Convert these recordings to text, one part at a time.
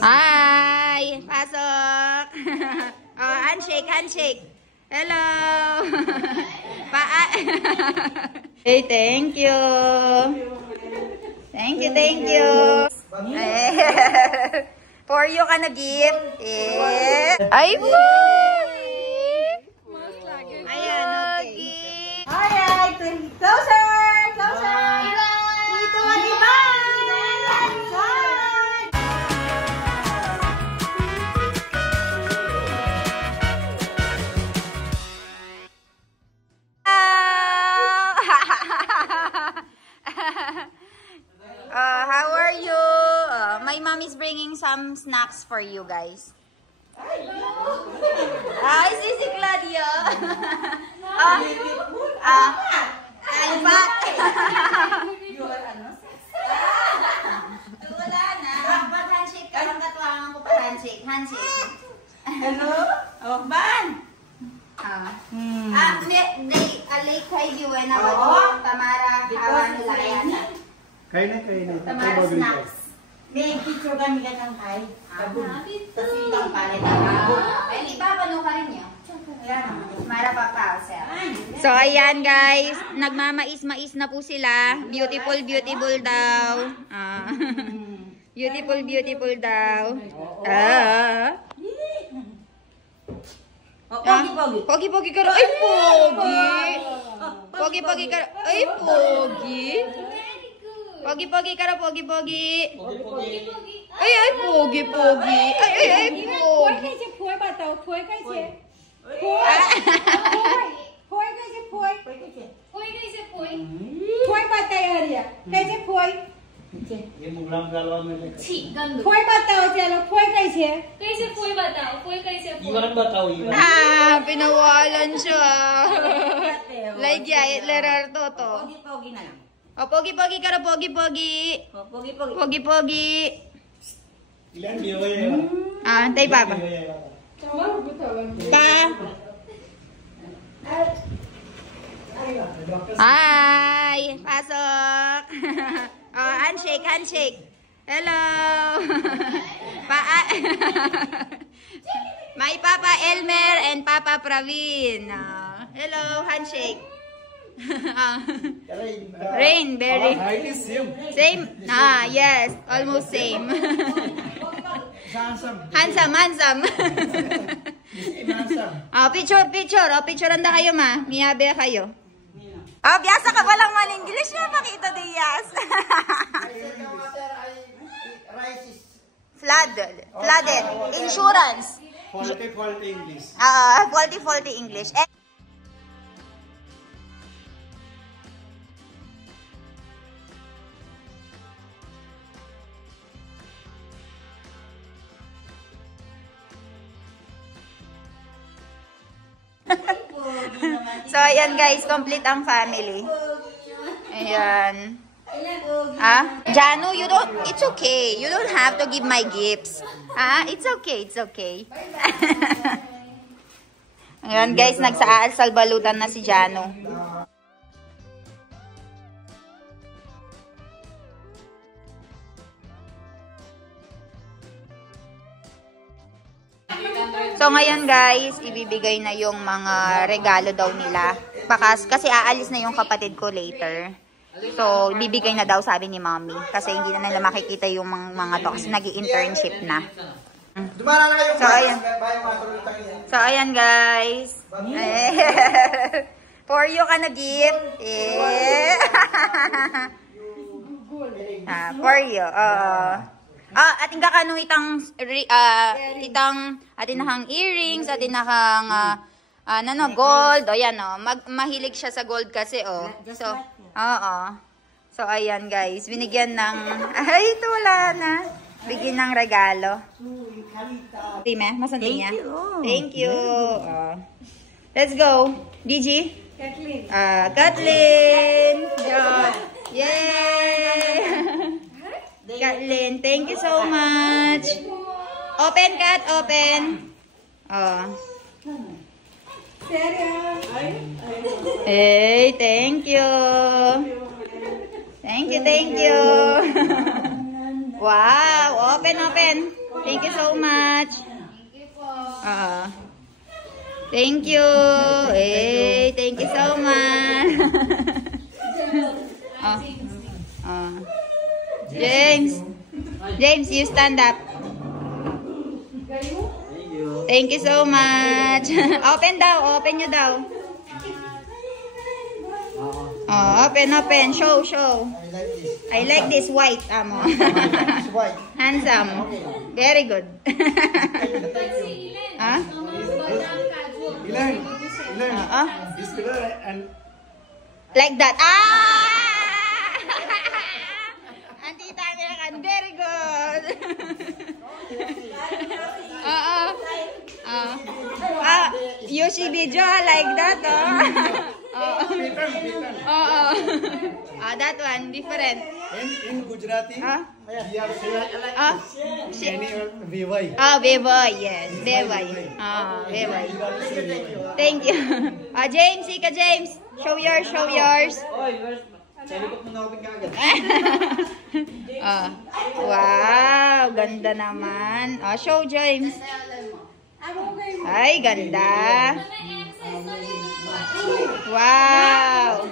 Hi! Pasok! Oh, handshake, handshake. Hello! Hey, thank you. Thank you, thank you. For you ka na gift. Ay, boy! Ayan, okay. Alright, closer! Closer! Dito, Ivan! How are you? My mom is bringing some snacks for you guys. Is this si Claudia? Albat! Wala na. Ba't handshake ka? Ang katuwangan ko pa handshake. Handshake. Hello? Oh, Ban! Alay kay Diwen na Tamara Hawan Layana. Kain na. Tamara snacks. May picture kami ka ng hay. Kasi itong palit ako. Ay, ipapano ka rin niyo? Mara pa sir. So, ayan guys. Nagmamais-mais na po sila. Beautiful, beautiful daw. Beautiful, beautiful daw. Pogi, pogi ka rin. Ay, pogi. Pogi, pogi ka rin. Ay, pogi. Pogi, pogi ka rin. Pogi, pogi. Ay, ay, pogi, pogi. Ay, ay, ay, pogi. Phối बताओ phối कैसे phối बताइए अरिया कैसे phối ये मुगलाम गलवा में phối बताओ चलो phối कैसे phối बताओ phối कैसे इवन बताओ even Pinawalan siya. Lagya, lerar to. pogi na lang O, pogi, pogi ka rin. Pogi, pogi. pogi Pogi, pogi. Elon दियो ये Antay, Papa. Pa. Hi! Pasok! Oh, handshake, handshake. Hello! My Papa Elmer and Papa Praveen. Hello, handshake. Rain, very. height is same. Same? Yes. Almost same. Handsome, handsome. Picture. Picturean na kayo, ma. Miyabe kayo. Biyasa ka walang man-English na makita diyas. Flooded. Insurance. Faulty English. Faulty English. So, ayan guys, complete ang family. Ayan. Janu, it's okay. You don't have to give my gifts. It's okay. Ayan guys, nagsaasal balutan na si Janu. So ngayon guys, ibibigay na yung mga regalo daw nila. Kasi aalis na yung kapatid ko later. So, bibigay na daw sabi ni mommy. Kasi hindi na nila makikita yung mga to. Kasi nag-i-internship na. So, ayan guys. For you ka na gift. For you. Ating kakano itang nahang earrings, ating nahang gold. O yan mahilig siya sa gold kasi So, So, ayan guys, binigyan ng ito wala na. Bigyan ng regalo. Dime, masanti niya. Thank you. Let's go. DG? Kathleen Kathleen. Yay! Kathleen, thank you so much. Open, Kat, open. Hey, thank you. Thank you. Wow! Open, open. Thank you so much. Thank you. Hey, thank you so much. James, you stand up. Thank you so much. Open daw, open nyo daw. Open. Show. I like this white, amo. Handsome. Very good. This color and Like that. Antita American. Very good. Yoshi video like that. That one different. in Gujarati, we are saying Vevai. Beboy, yes. Beboy. Beboy. Thank you. James, Ika James. Show yours. Wow, ganda naman. Show James. Ay, ganda. Wow.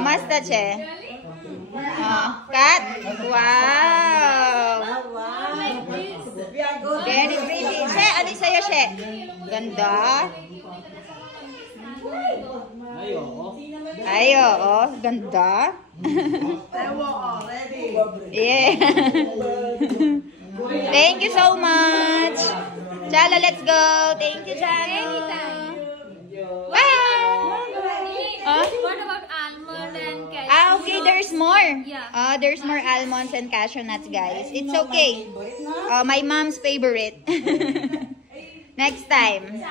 Mustache. Cut. Wow. Very pretty. She, ano sa'yo, She? Ganda. Ay, oo. Ganda. Yeah. Thank you so much. Chala, let's go. Thank you, Chala. What about almond and cashew? Okay, there's more. Yeah. There's more almonds and cashew nuts, guys. It's okay. My mom's favorite. Next time.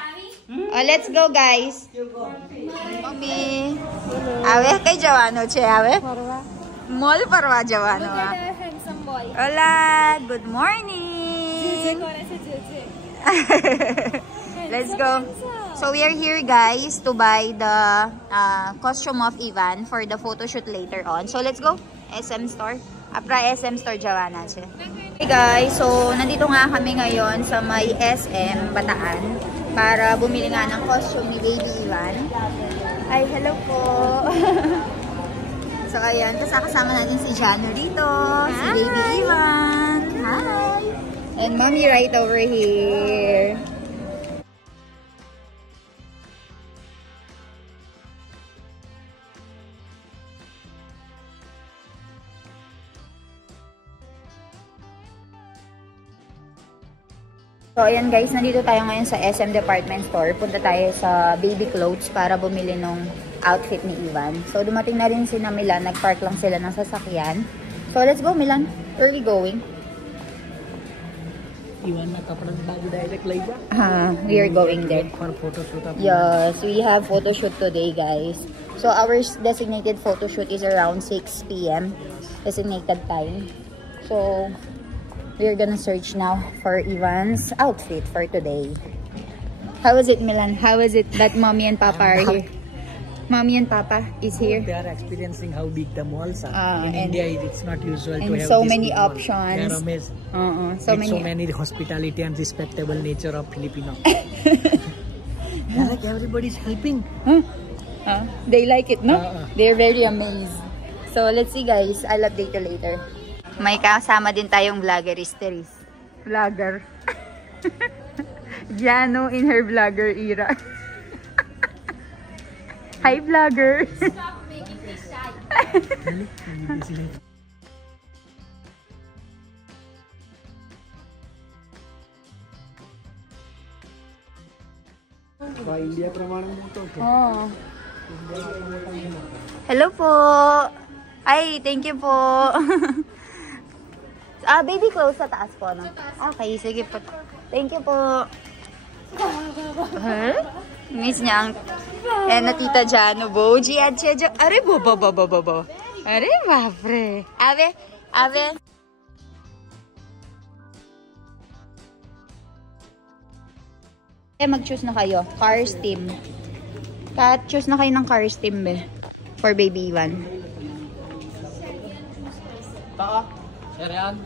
Let's go, guys. Mommy. Awe, kay Jawano, Che, awe? Mall parwa Jawano. Look at a handsome boy. Hola, good morning. Let's go. So we are here, guys, to buy the costume of Ivan for the photo shoot later on. So let's go. SM store. Apra SM store Jawana. Hey guys, so nandito nga kami ngayon sa may SM Bataan para bumili nga ng costume ni Baby Ivan. Ay, hello po. So ayan, kasama natin si Jano rito, si Baby Ivan. Hi! And Mommy right over here. So, ayan guys, nandito tayo ngayon sa SM Department Store. Punta tayo sa baby clothes para bumili ng outfit ni Ivan. So, dumating na rin si Milan. Nag-park lang sila ng sasakyan. So, let's go, Milan. Where are we going? Ivan na kapag bago direct live ba? We are going there. For photo shoot. Yes, we have photo shoot today, guys. So, our designated photo shoot is around 6 p.m. Designated time. So, we're gonna search now for Ivan's outfit for today. How is it, Milan? How is it that Mommy and Papa are here? Mommy and Papa is here. They are experiencing how big the malls are. In India, it's not usual to have so this many big mall. options. They are amazed. So many hospitality and respectable nature of Filipino. They're like everybody's helping. They like it, no? They're very amazed. So let's see, guys. I'll update you later. May kasama din tayong vloggeristeriz. Vlogger. Jano in her vlogger era. Hi, vlogger. Stop making me shy. India प्रमाण तो Hello po. Ay, thank you po. Baby clothes sa taas po, no? Okay, sige po. Thank you po. Miss niya ang na Tita Jano, Boji at Chejo. Are, bo. Are, bapre. Ave. Mag-choose na kayo. Cars team. Choose na kayo ng cars team, be. For Baby Ivan. Sir yan.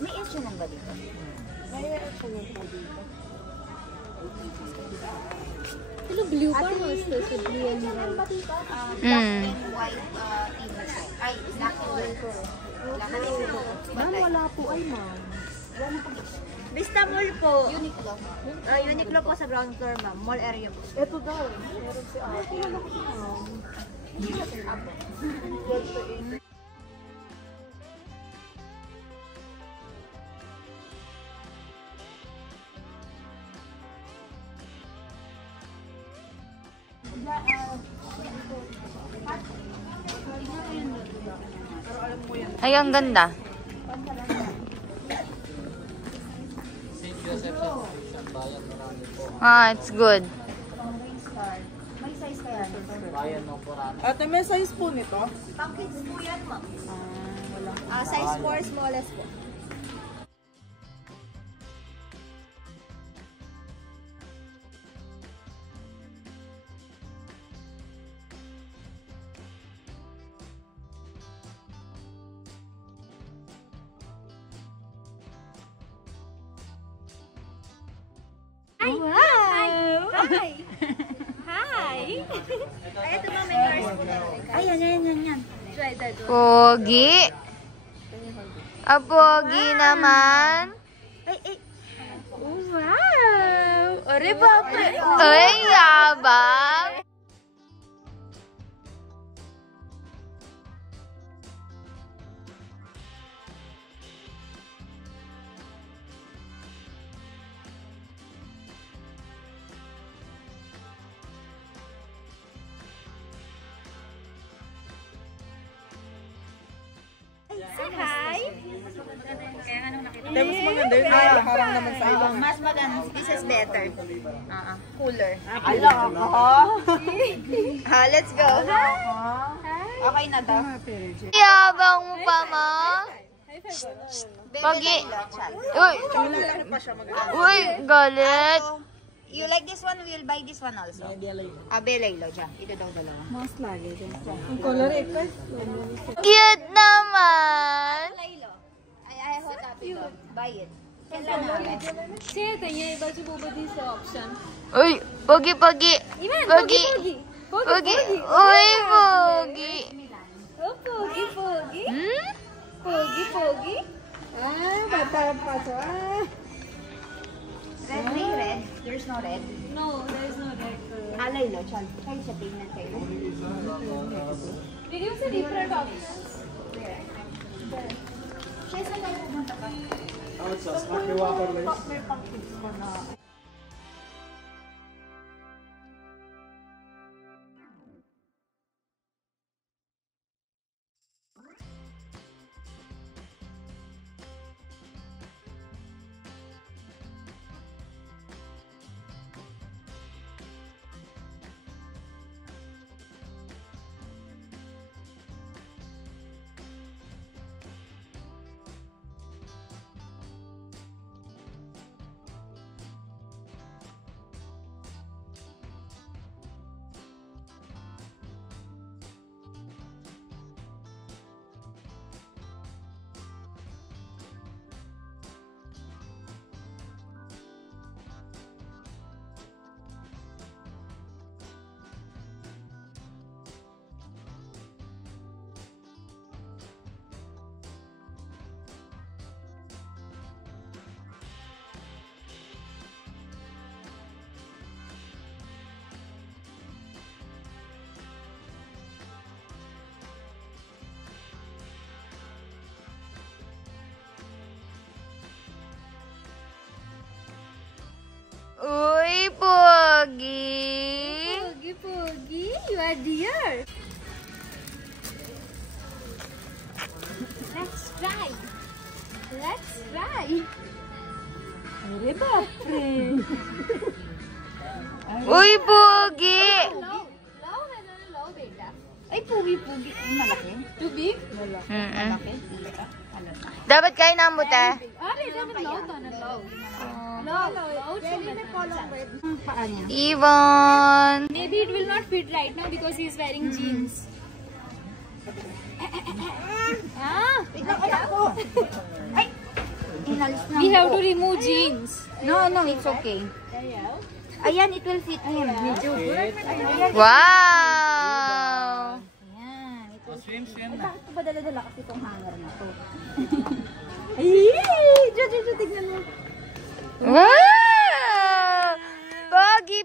May instrument ba dito? Hello, blue pa mo. Sa blue and Black and white TV. Ay, black and white. Black and white. Ma'am, wala po ay ma'am. Vista Mall po. Uniqlo. Uniqlo po sa ground floor, ma'am. Mall area po. Ito daw. Meron si ate. Ay, ang ganda. Ah, it's good. Ate, may size po nito? Pang kids po yan, ma'am. Size 4, smallest po. Hi! Hi! Ay, ito ma'am, may cars po talaga. Ay, yan. Try that one. Pogi. Pogi naman. Wow! Ore ba? Ay, yabang. Hi! Mas maganda yun. Parang naman sa iba. Mas maganda. This is better. Cooler. Let's go. Okay na to. Yabang mo pa, ma. Pogi. Uy. Uy, galit. You like this one? We'll buy this one also. Belaylo dyan. Ito daw dalawa. Mas lagi. Ang color ito. Cute naman. I hold up ito. Buy it. Kailan na? Sige, tingnan iba si Bubadi sa option. Uy, pogi. Pogi. Pogi. Pogi. Uy, pogi. Oh, pogi. Hmm? Pogi. Bata pa to. Red, may red. There's no red. No, there's no red color. Alay lo, chan. Kayo sa tingnan kayo. Did you see different options? Siya sa kayo pumunta ka. a deer. Let's try. Let's try. Aray, bapre. Uy, Pogi! Low, low, beta. Ay, Pogi. Ay, malaki. Too big? Malaki. Dapat kain na mo, te. Ah, beta, low to na low. Low. Ivan! Maybe it will not fit right now because he is wearing jeans. We have to remove jeans. No, it's okay. Ayan, it will fit him. Wow! Swim. Bakit ko ba dala-dala kasi itong hanger na to? Tignan mo. Wow! Pogi!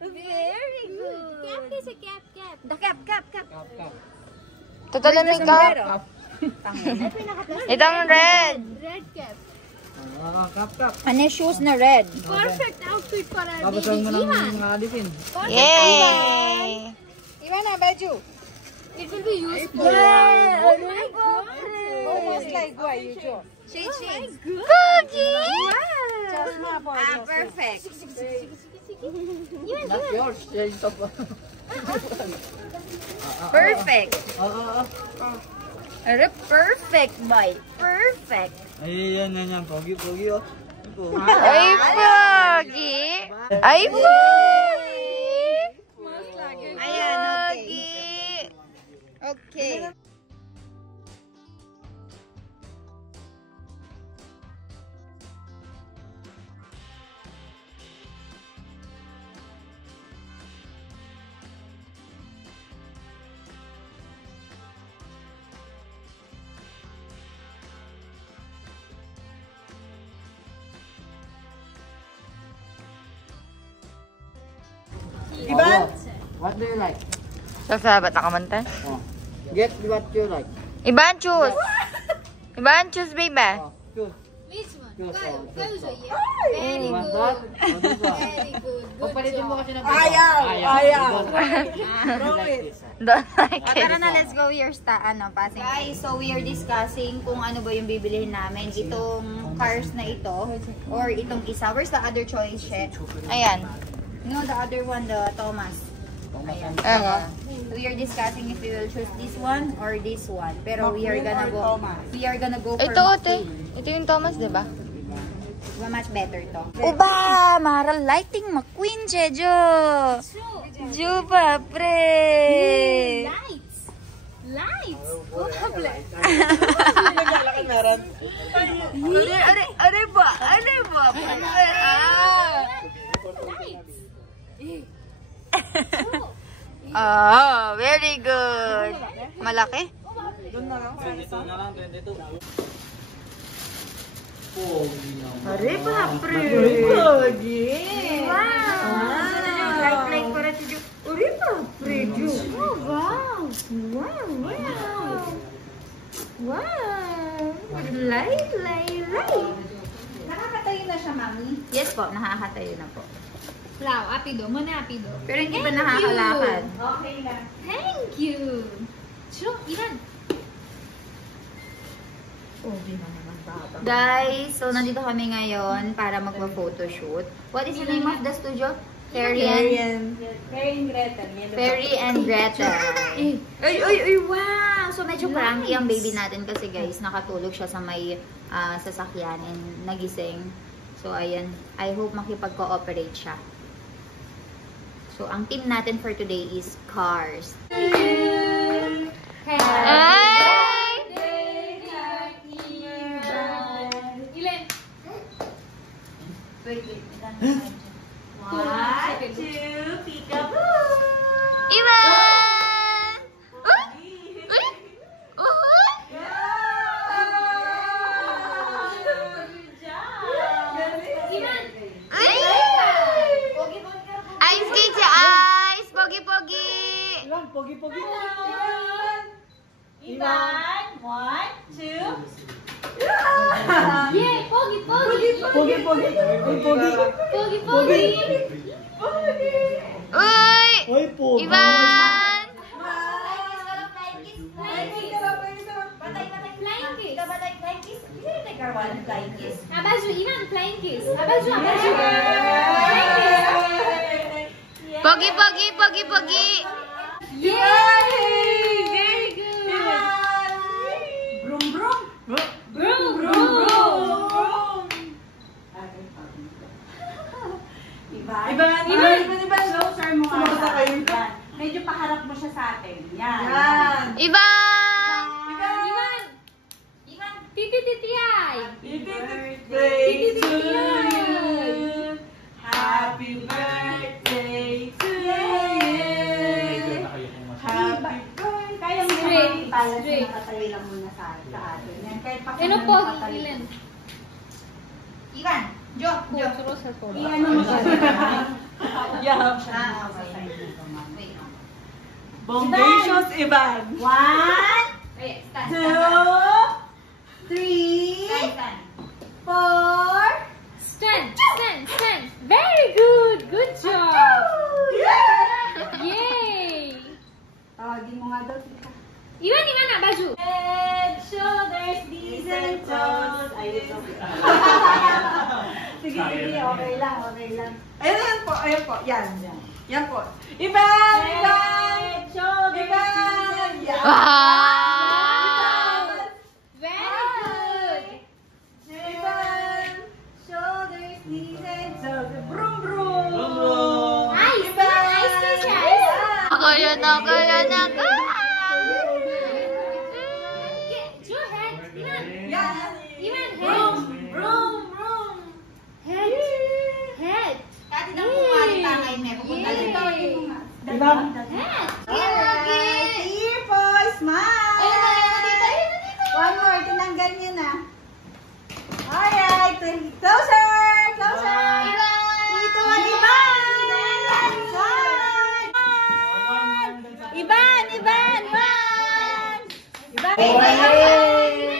Very good. Cap is a cap. The cap. Total na ka. Itong red. Red cap. Kap. Ano yung shoes na red? Perfect outfit for our Babasang mo baby. ng mga alipin. Yay! Ivana, baju. It will be useful. Oh my God. Almost like why you do. Shade. Pogi! Perfect. That's yours. Yeah, ito po. Perfect. Oo. Perfect, boy. Perfect. Ay, yan. Pogi, oh. Ay, Pogi! Ay, Pogi! Ayan, okay. Okay. Ivan? What do you like? Sasabat na ka man tayo. Get what you like. Iban, choose. Iban, choose, baby. Choose. Which one? Choose. Kayo sa'yo. Very You want good. that? Or this one? Very good. Good Pagpalitin mo job. kasi ng Ayaw. Don't like this. Don't like it. Tara na, let's go. Passing. Guys, so we are discussing kung ano ba yung bibilihin namin. Itong cars na ito or itong isa. Where's the other choice, She? Ayan. No, the other one, the Thomas. Ayan. We are discussing if we will choose this one or this one. Pero we are gonna go for McQueen. Ito yung Thomas, di ba? Diba much better to? Uba! Maral lighting McQueen, Jejo! Juba, pre! Lights. Who have lights? Naglalakad meron. Ano ba? Oh, very good. Malaki? Doon na lang sa isa. Are ba, pre? Pogi. Wow! Like para si Ju. Are ba, pre, Ju? Oh, wow! Wow! Light. Nakakatayo na siya, mami? Yes po, nakakatayo na po. Wow, apido. Muna apido. Pero hindi pa nakakalakad. Okay lang. Thank you. Sure, Ivan. Guys, so nandito kami ngayon para magpa-photoshoot. What is the name of the studio? Fairy and Gretel. Ay, wow! So medyo cranky ang baby natin kasi guys, nakatulog siya sa may sasakyan and nagising. So ayan, I hope makipag-cooperate siya. So ang team natin for today is Cars. Ilan? Wait. 1, 2, peekaboo! Ivan! Ice skate siya, ice! Pogi-pogi! Ilan, pogi-pogi. Ivan, 1, 2. Yeah, pogi. Pogi. Pogi. Ivan, flying kiss. Abaju, Ivan, flying kiss. Abaju, Abaju. Flying kiss. Pogi, pogi, pogi, pogi. Yay! Very good. Brum, brum. Brum, brum. Ivan. Closer mo nga. Ivan. Medyo paharap mo siya sa atin. Yan. Ivan! Ivan. Titi-titi-ay. Birthday to you. Happy birthday to you. Happy birthday. Kaya mo Straight. naman ibalas Straight. na nakatayo lang muna sa atin. Yan. Kahit pa Ano po, Ilan? Ivan, Jo. Kuturo sa soda. Iyan mo siya. Yeah. Bongacious Ivan. 1, Ay, stand. 2, 3, 4. Stand. Very good. Good job. Yay. Tawagin mo nga daw, tita. Ivan, Abaju. Head, shoulders, knees and toes. Ayun. Sige, okay lang. Ayan po. Yan po. Ivan! Head, shoulders, knees and toes. Wow! Very good. Ivan, shoulders, knees and toes. Brum, brum. Ice. Ice. Ako yan. Two hands. Ivan. Yan. Ivan, Broom, head. broom. Head. Kati na po nga rin tangay me. Pupunta rin tawagin mo nga. Ivan. Head. Alright, here po, smile. Dito. One more, tinanggal niyo na. Alright, closer. Dito, Ivan.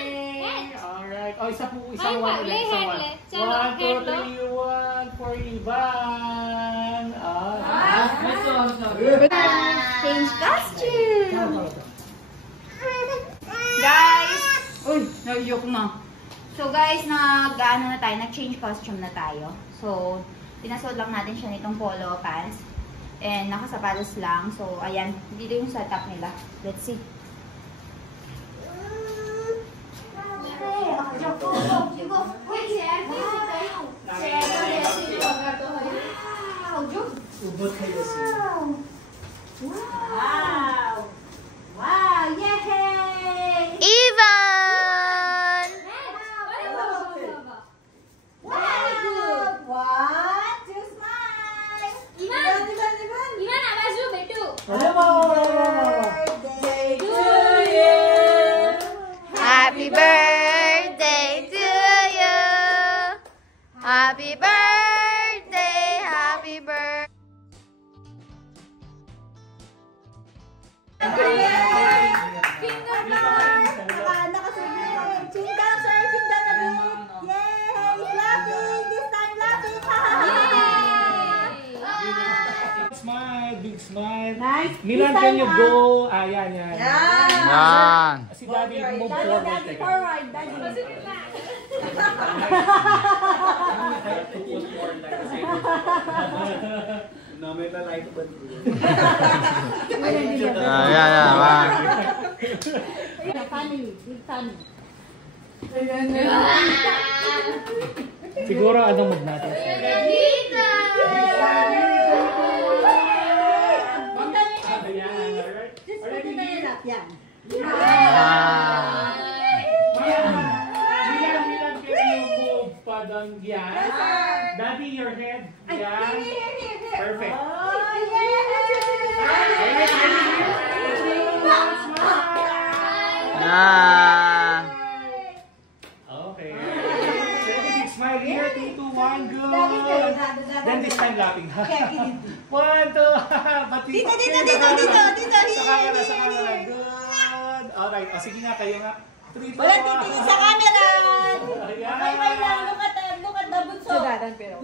Alright. Oh, isa Ay, one. lay hand, lay. Chalo, 1, 2, hand, 3, 1 for Ivan. Change costume. Guys! Uy, na-joke na. So guys, nag-change costume na tayo. So, pinasuot lang natin siya nitong polo pants. And nakasapatos lang. So, ayan. Dito yung setup nila. Let's see. Ubot kayo siya. Wow, yay! Ivan! Wow! 1, 2, smile! Ivan, Abaju, betu. Birthday To you. Happy birthday to you! Happy birthday! Happy birthday! Nakasunod yung chin down, sir. Chin down a bit. Yay! He's laughing. This time laughing. Smile, big smile. Nice. Milan, This can time, you go? Yan. Yan! Si Daddy, move Daddy, forward. daddy, Teka. forward. Daddy. Namin na like ba? Funny. Big funny. Siguro anong move natin? Yan. Milan, can you move pa doon? Yan. Daddy, your head. Yan. Perfect. Oh, yay! Okay. Big smile here. 3, 2, 1, good. Then this time laughing. 1, 2, pati. Dito. Sa camera. Good. Alright. O, sige nga, kayo nga. 3, 2, 1. Walang titingin sa camera. Ayan. Okay lang. Look at the bunso. Pero.